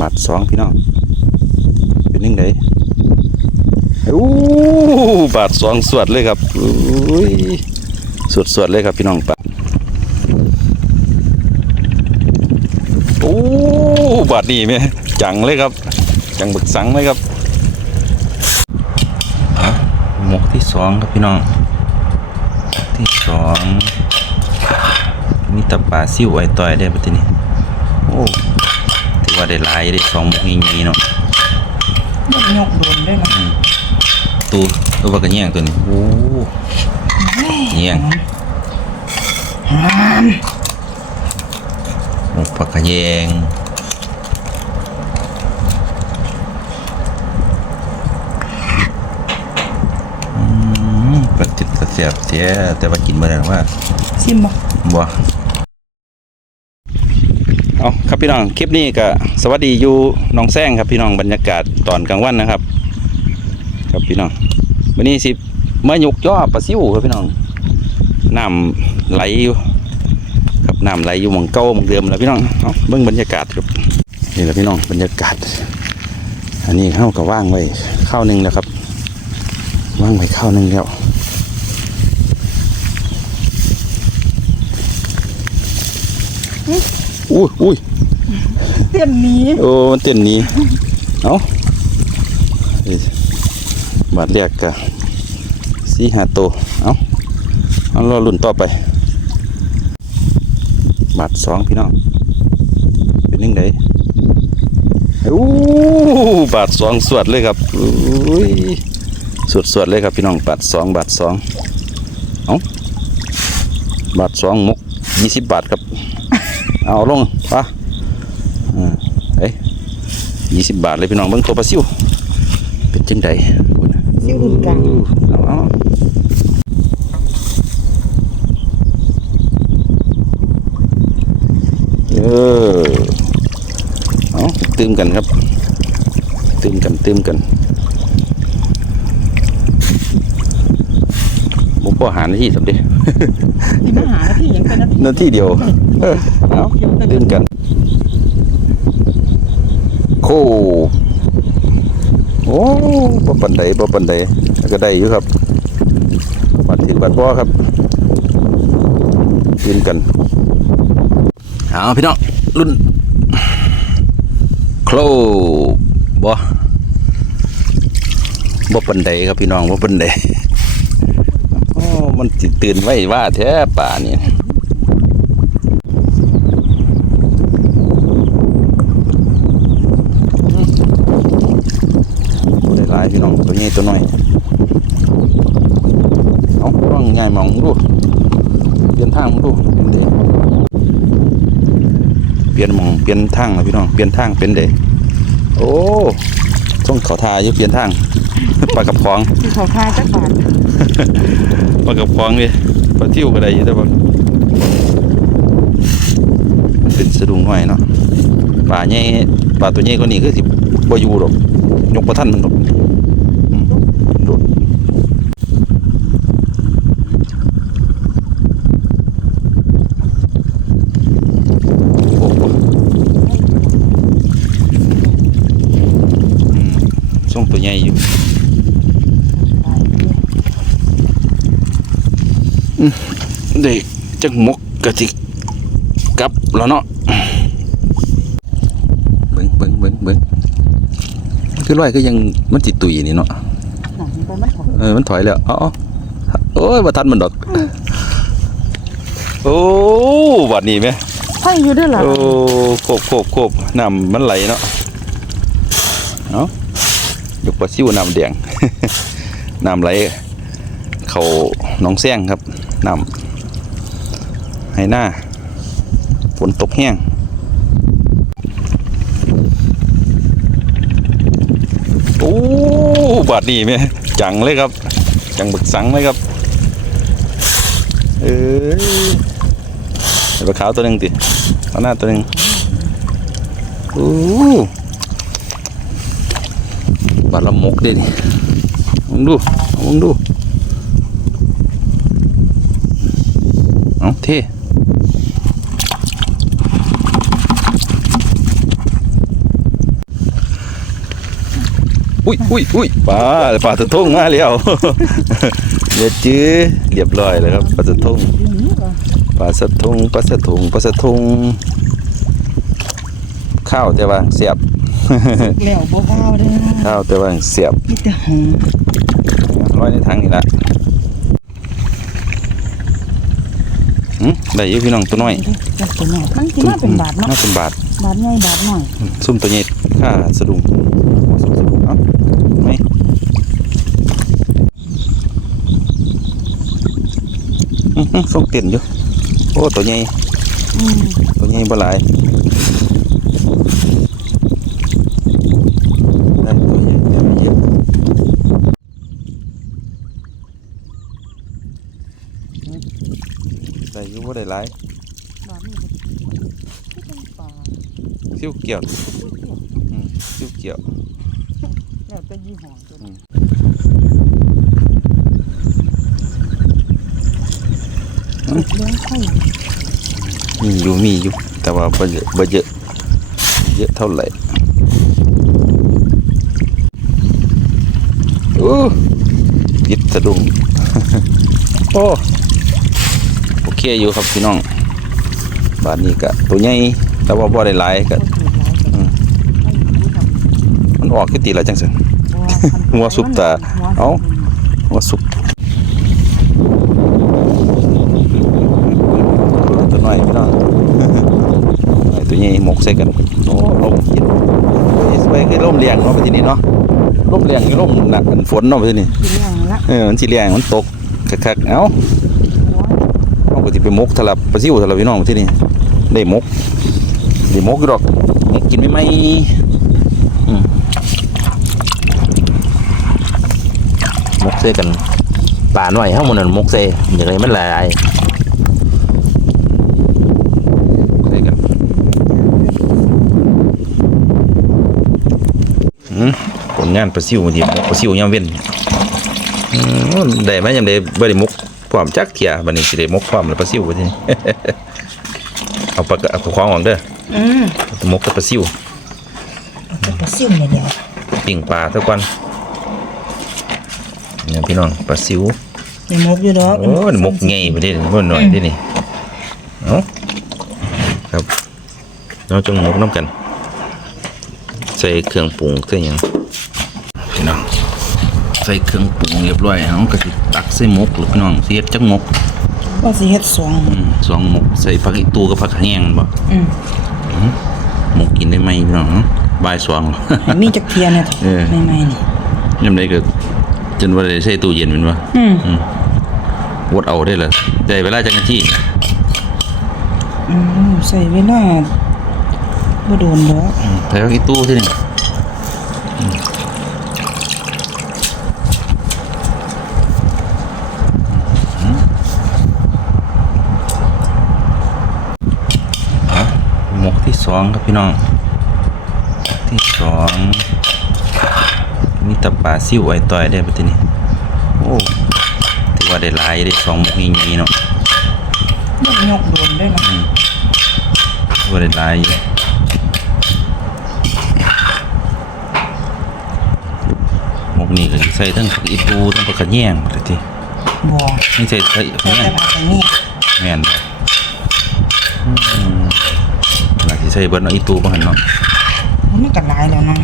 บาทสองพี่น้อง เป็นยังไงอู้บาทสองสวดเลยครับอุ้ยสวดสวดเลยครับพี่น้องปะโอ้บาทนี่ไหมจังเลยครับ จังบึกสังเลยครับหมกที่สองครับพี่น้อง ที่สองมีแตะปลาซิ่วไอต่อยได้ปะทีนี้โอ้ ว่าได้หลายได้สองหมกงี้ๆเนาะมันยกโดนด้วยนะตัวตัวปลากระเนียงตัวนี้โอ้เนียงหมกปลากระเยงอืมปลาติดกระเสียบเสียแต่ว่ากินมาแล้วว่าชิมบ่บ่เอา ครับพี่น้องคลิปนี้ก็สวัสดีอยู่น้องแซงครับพี่น้องบรรยากาศตอนกลางวันนะครับ ครับพี่น้องวันนี้สิเมายกย่อปลาซิวครับพี่น้องน้ำไหลอยู่ครับน้ำไหลอยู่หมองเก่าหมองเดิมแล้วพี่น้องเอาเบิ่งบรรยากาศครับนี่แหละพี่น้องบรรยากาศ อันนี้เข้าก็ว่างไว้ข้าวหนึ่งแล้วครับ ว่างไว้ข้าวหนึ่งแล้วอุ้ยอุ้ย เตี้ยนนี้โอ้มันเต้นหนี้เอาบาทแรกกะสี่ห้าตัวเอาเอารอลุ่นต่อไป บาทสองพี่น้องเป็นยังไงอู้บาทสองสวดเลยครับอุ้ยสวดสวดเลยครับพี่น้องบาทสองบาทสองเอาบาทสองมุกยี่สิบบาทครับ เอาลงปะ ยี่สิบบาทเลยพี่น้องเบิ่งตัวปลาซิวเป็นจังใดพูดนะซิ่วรุ่นกลางเอาเอาเออเอาตื่มกันครับ ตื่มกันตื่มกันผมก็หาหน้าที่สำเร็จที่มาหาที่ยังเป็นนาทีนาทีเดียวเออเอาตื่มกัน โค โอ้ บ่ปันใดบ่ปันใดก็ได้อยู่ครับบัดถือบัดบ่อครับยืนกันเอาพี่น้องรุ่นโคลบ่บ่ปันใดครับพี่น้องบ่ปันใดโอ้มันตื่นไว้ว่าแท้ป่านี่บ่ได้หลาย พี่น้องตัวใหญ่ตัวน้อยเอาลองง่ายมองดูเปลี่ยนทางมึงดูเป็นเด้เปลี่ยนหมองเปลี่ยนทางนะพี่น้องเปลี่ยนทางเป็นเด้โอ้ต้องเขาทาอยู่เปลี่ยนทางปลากระป๋องที่เขาท่าจักบาทปลากระป๋องดิปลาทิวก็ได้อยู่แต่ว่ามันเป็นสะดุ้งห้อยเนาะปลาใหญ่ปลาตัวใหญ่กว่านี้คือสิบ่อยู่หรอกยกบ่ทันมันหรอกอืมโดดโอ้โหอืมส่งตัวใหญ่อยู่ เด็กจังมกกะจิกลับแล้วเนาะเบิ้งเบิ้งเบิ้งเบิ้งคือร้อยก็ยังมันจิตุยนี่เนาะหนังไปมันของเออมันถอยแล้วอ๋อโอ้ยบ่ทันมันดอก โอ้บัดนี้ไหมให้อยู่ด้วยเหรอโอ้โคบโคบโคบน้ำมันไหลเนาะเนาะยกปลาซิวน้ำแดง น้ำไหล เขาหนองแซงครับ น้ำให้หน้าฝนตกแห้งโอ้บาดนี้ไหมจังเลยครับ จังบึกสังเลยครับ เอ้ยเดี๋ยวปลาขาวตัวหนึ่งติเอาหน้าตัวหนึ่งโอ้บาดละมกเด้นี่มองดูมองดู เอาเท่อุ้ยอุ้ยอุ้ยปลาปลาสะทงมาแล้วเดี๋ยวจื้อเรียบร้อยเลยครับปลาสะทงอย่างนี้เหรอปลาสะทงปลาสะทงปลาสะทงข้าวแต่ว่าเสียบแล้วบ่ข้าวเด้อข้าวแต่ว่าเสียบมีแต่หงร้อยในถังนี่ละหึ ได้อยี่พี่น้องตัวน้อยจักตัวน้อยมันสิมาเป็นบาทเนาะน่าเป็นบาทบาทใหญ่บาทน้อยซุ่มตัวใหญ่ค่าสะดุ้งซุ่มสะดุ้งเอ้าไม่อื้อหือส่งเต้นอยู่โอ้ตัวใหญ่อืมตัวใหญ่บ่หลายได้ตัวใหญ่แต่ไม่เยอะได้อยู่บ่ได้หลาย บาทนี่ก็เป็นปลา ซิ่วเกี่ยวอืมซิ่วเกี่ยวแล้วแต่ยี่ห้อตัวนี้อืมเลี้ยงไข่มีอยู่มีอยู่แต่ว่าบ่เยอะบ่เยอะเยอะเท่าไหร่โอ้ยิดสะดุ้งโอ้โอเคอยู่ครับพี่น้องบ้านนี้ก็ตัวใหญ่ แต่ว่าบ่ได้หลายก็ก็ถูกหลายก็อืมไม่รู้ครับมันออกคือตีละจังซั่นหัวซุปตาหัวเอ้าว่าสุกตัวน้อยพี่น้องน้อยตัวใหญ่หมกใส่กันโอ้ลมเย็นไปคือลมเลียงเนาะไปที่นี่เนาะลมเลียงคือลมหนักมันฝนเนาะไปที่นี่กินเลี้ยงละเออมันสิเลียงมันตกคักๆเอ้าหัวเอาก็สิไปมกทะลับปลาซิวทะลับพี่น้องไปที่นี่ได้มก ได้มกอยู่ดอกกินไม่ไหมมกใส่กันป่าหน่อยฮามันนั่นมกเซอย่างไรมันหลายใส่กันผลงานปลาซิวมาทีปลาซิวยามเว้นได้ไหมยังได้บ่ได้มกพร้อมจักเทียบัดนี้สิได้มกพร้อมแล้วปลาซิวบัดนี้เอาปากระเอาของออกเด้อ อืมมกกับปลาซิวจะปลาซิ่วเนี่ยเดียวปิ้งปลาทุกวันเนี่ยพี่น้องปลาซิวอย่ามกอยู่ดอกโอ้ยมกไงไปดิบ่หน่อยดินี่เอ้าครับเราจงมกน้ำกัน ใส่เครื่องปรุงใส่หยังพี่น้องใส่เครื่องปรุงเรียบร้อยเฮาก็สิตักใส่หมกหรือพี่น้องสิเฮ็ดจักหมกว่าสิเฮ็ดสองอืมสองหมกใส่ผักอีตูกับผักขะแยงบ่อืม หมกกินได้ไหมพี่น้องเนาะบ่ายสองให้มีจักเทียเนี่ยเออใหม่ๆนี่ยามใดก็จนว่าได้ใส่ตู้เย็นแม่นบ่อืมวดเอาได้เหรอได้เวลาจังนาทีอืมใส่เวลาบ่โดนดอกใส่ผักอีตู้ที่นี่อืมอะหมกที่ สองครับพี่น้อง ที่สองมีแตับปลาซิ่วไอต่อยได้ปะทีนี้โอ้ถือว่าได้หลายได้สองหมกงี้ๆเนาะมันยกโดนด้วยเนาะถือว่าได้หลายอยู่หมกนี่ก็สิใส่ทั้งผักอีตูทั้งผักกระแยงเลยทีบ่นี่ใส่ผักกระแต่แยแต่งผักอันนี้แม่นบ่อืมหลักที่ใส่เบิดเนาะอีตูบ่หันเนาะมันก็หลายแล้วนะ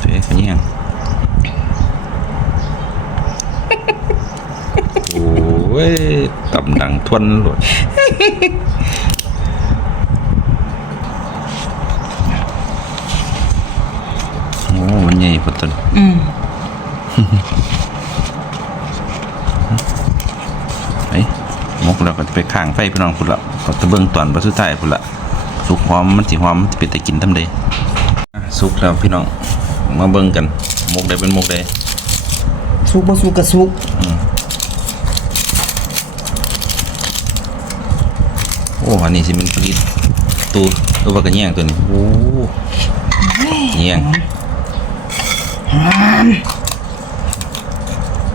ใส่กระแยงโอ้ยตำดังทวนโลดโอ้มันใหญ่พอตันอืม มกแล้วก็จะไปข้างไฟพี่น้องพุ่นละก็จะเบิ่งตอนประสุดท้ายพุ่นละสุกหอมมันสิหอมมันสิเป็นแต่กินทำใดอะสุกแล้วพี่น้องมาเบิ่งกันมกใดเป็นมกใดสุกบ่สุกก็สุกโอ้อันนี้สิมันผลิตตูตัวว่ากระแยงตัวนี้โอ้แยงหาม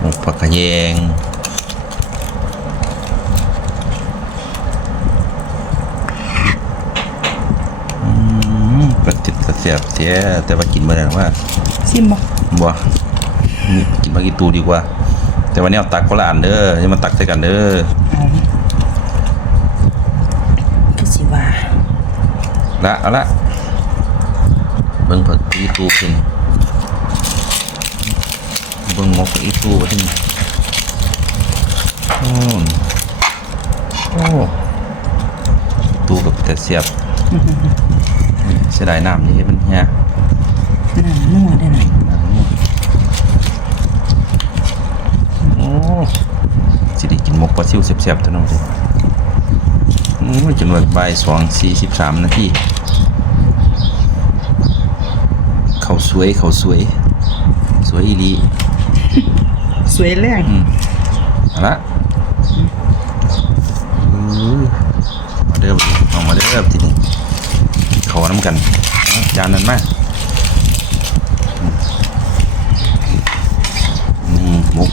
มกผักกระแยงอืม สียบเสียแต่ว่ากินบ่ได้หรอกว่าซิมบ่บ่นี่กินบากิตูดีกว่า แต่วันนี้เอาตักคนละอันเด้ออย่ามาตักใส่กันเด้อเอาคือสิว่าละเอาละเบิ่งผักอีตูขึ้นเบิ่งหมกผักอีตูขึ้นโอ้โอ้อีตูกับแต่เสียบ เสียดายน้ำนี่มันเฮียน้ำนัวได้หน่อยโอ้สิได้กินหมกปลาซิวแซ่บๆเท่านั้นเลยโอ้ยจนว่าบ่ายสองสี่สิบสามนาทีเขาวสวยเขาวสวย สวยอีหลีสวยแรงอืมเอาละอื้อมาเด้อเอามาเด้อทีนี้ เขาน้ำกันเอาจานนั้นมาอืมหมก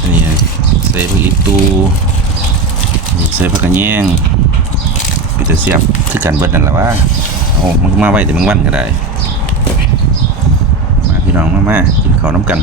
อันนี้ใส่ผักอีตูนี่ใส่ผักกระแยงปิดตะเสียบคือกันเบิดนั่นแหละว่าเอามันมาไว้แต่มึงวันก็ได้ มาพี่น้องมามากินข้าวน้ำกัน